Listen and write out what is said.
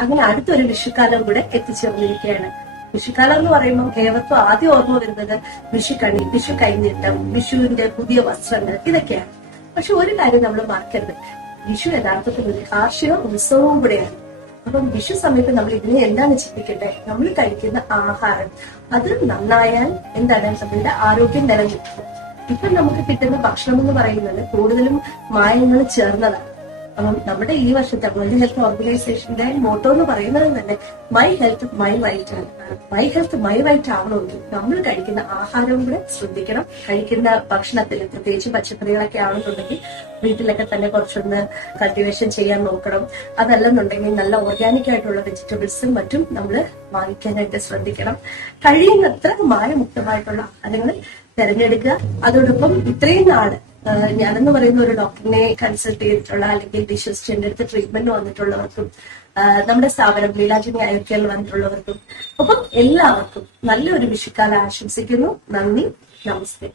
അങ്ങനെ അടുത്തൊരു വിഷുക്കാലം കൂടെ എത്തിച്ചേർന്നിരിക്കുകയാണ്. വിഷുക്കാലം എന്ന് പറയുമ്പോൾ ഏവർക്കും ആദ്യം ഓർമ്മ വരുന്നത് വിഷുക്കണി, വിഷു കൈനീട്ടം, വിഷുവിന്റെ പുതിയ വസ്ത്രങ്ങൾ, ഇതൊക്കെയാണ്. പക്ഷെ ഒരു കാര്യം നമ്മൾ മറക്കരുത്, വിഷു യഥാർത്ഥത്തിൽ ഒരു കാർഷിക ഉത്സവവും കൂടെയാണ്. അപ്പം വിഷു സമയത്ത് നമ്മൾ ഇതിനെ എന്താണ് ചിന്തിക്കേണ്ടത്? നമ്മൾ കഴിക്കുന്ന ആഹാരം അത് നന്നായാൽ എന്താണ് നമ്മളുടെ ആരോഗ്യം നിലനിൽക്കും. ഇപ്പൊ നമുക്ക് കിട്ടുന്ന ഭക്ഷണം എന്ന് പറയുന്നത് കൂടുതലും മായങ്ങൾ ചേർന്നതാണ്. അപ്പം നമ്മുടെ ഈ വർഷത്തെ വേൾഡ് ഹെൽത്ത് ഓർഗനൈസേഷന്റെ മോട്ടോ എന്ന് പറയുന്നത് തന്നെ മൈ ഹെൽത്ത് മൈ റൈറ്റ് ആണ്. മൈ ഹെൽത്ത് മൈ റൈറ്റ് ആവണമെങ്കിൽ നമ്മൾ കഴിക്കുന്ന ആഹാരവും കൂടെ ശ്രദ്ധിക്കണം. കഴിക്കുന്ന ഭക്ഷണത്തിൽ പ്രത്യേകിച്ച് പച്ചക്കറികളൊക്കെ ആണെന്നുണ്ടെങ്കിൽ വീട്ടിലൊക്കെ തന്നെ കുറച്ചൊന്ന് കൾട്ടിവേഷൻ ചെയ്യാൻ നോക്കണം. അതല്ലെന്നുണ്ടെങ്കിൽ നല്ല ഓർഗാനിക് ആയിട്ടുള്ള വെജിറ്റബിൾസും മറ്റും നമ്മൾ വാങ്ങിക്കാനായിട്ട് ശ്രദ്ധിക്കണം. കഴിയുന്നത്ര മായമുക്തമായിട്ടുള്ള ആഹാരങ്ങൾ തിരഞ്ഞെടുക്കുക. അതോടൊപ്പം ഇത്രയും നാട് ഞാനെന്ന് പറയുന്ന ഒരു ഡോക്ടറിനെ കൺസൾട്ട് ചെയ്തിട്ടുള്ള അല്ലെങ്കിൽ ഡിഷസിന്റെ അടുത്ത് ട്രീറ്റ്മെന്റ് വന്നിട്ടുള്ളവർക്കും നമ്മുടെ സ്ഥാപനം ലീലാജിനി ആയുർക്കേറിൽ വന്നിട്ടുള്ളവർക്കും ഒപ്പം എല്ലാവർക്കും നല്ലൊരു വിഷുക്കാലം ആശംസിക്കുന്നു. നന്ദി, നമസ്തേ.